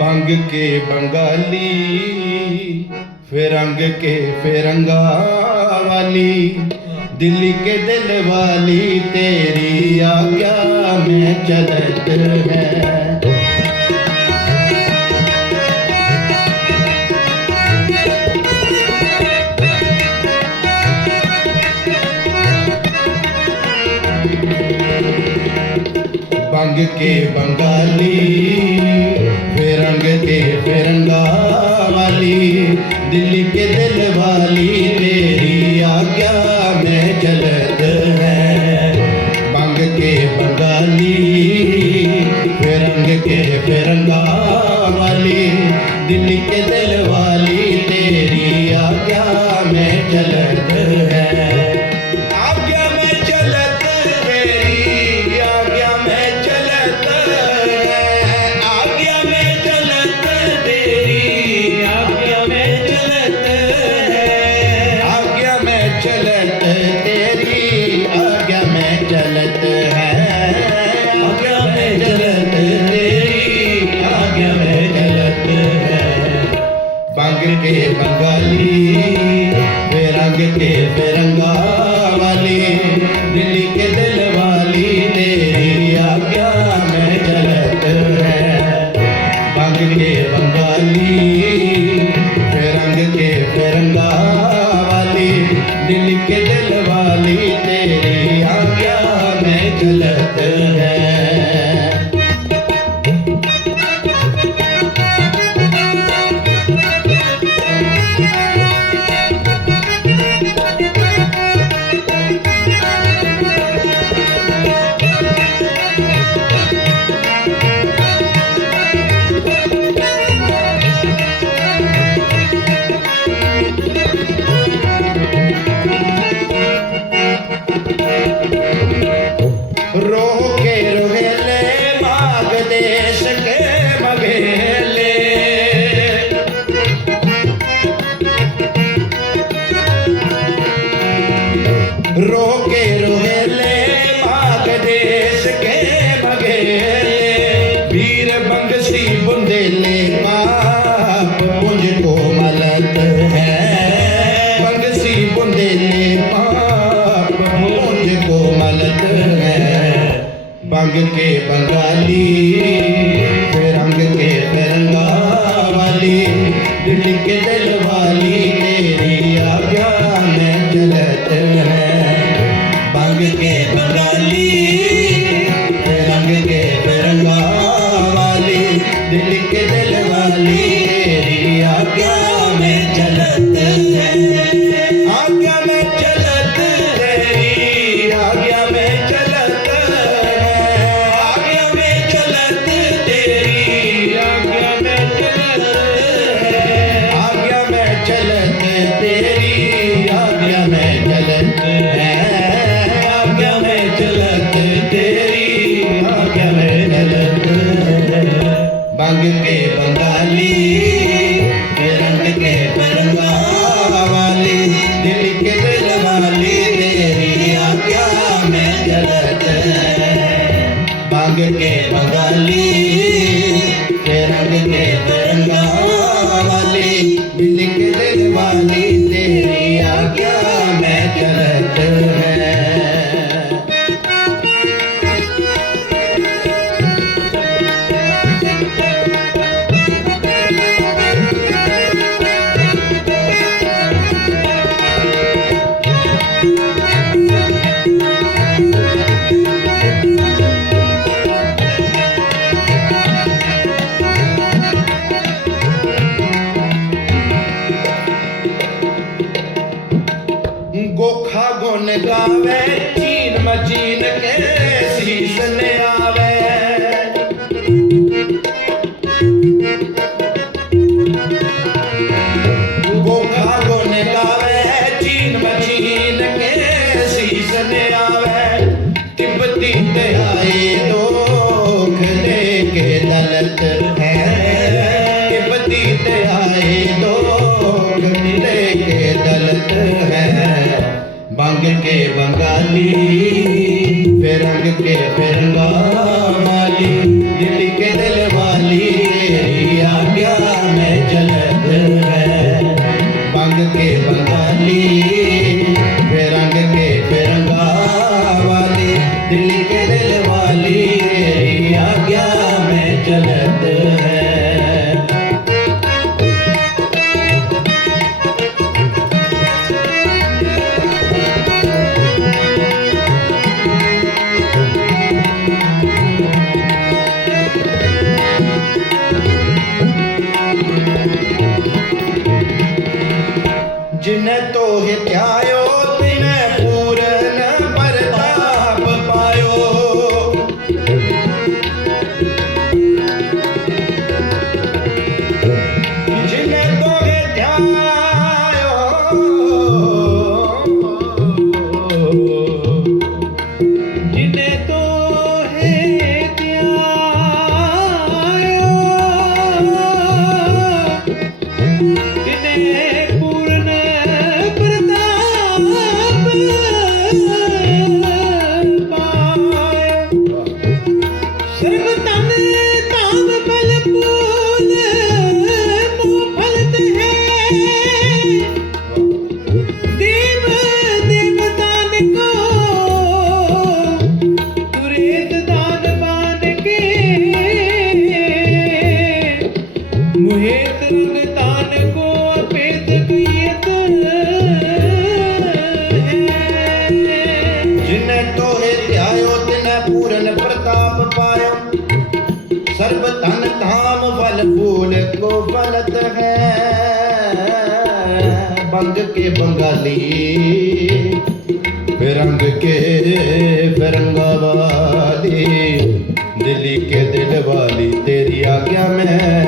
ਬੰਗ ਕੇ ਬੰਗਾਲੀ, ਫਿਰੰਗ ਕੇ ਫਿਰੰਗਾ ਵਾਲੀ ਦਿੱਲੀ ਕੇ ਦਿਲ ਵਾਲੀ ਤੇਰੀ ਆਗਿਆ ਮੈਂ ਚਲਤ ਹੈ। ਬੰਗ ਕੇ ਬੰਗਾਲੀ ਫਿਰੰਗ ਤੇ ਫਿਰੰਗਾ ਵਾਲੀ ਦਿੱਲੀ ਕੇ ਦਿਲ ਵਾਲੀ ਤੇਰੀ वाली तेरी आज्ञा में गलत है रोके रोहेले भाग देश के भगेले वीर बंगसी बुंदेले पाप पुंज को मलत है बंगसी बुंदेले पाप पुंज को मलत है बंग के बंगाली Dilli ke love रंग के बंगाली फिर रंग के फिर सर्व तन धाम फल फूल को फलत है बंग के बंगाली फिरंग के फिरंगा वाली दिल्ली के दिल वाली तेरी आज्ञा में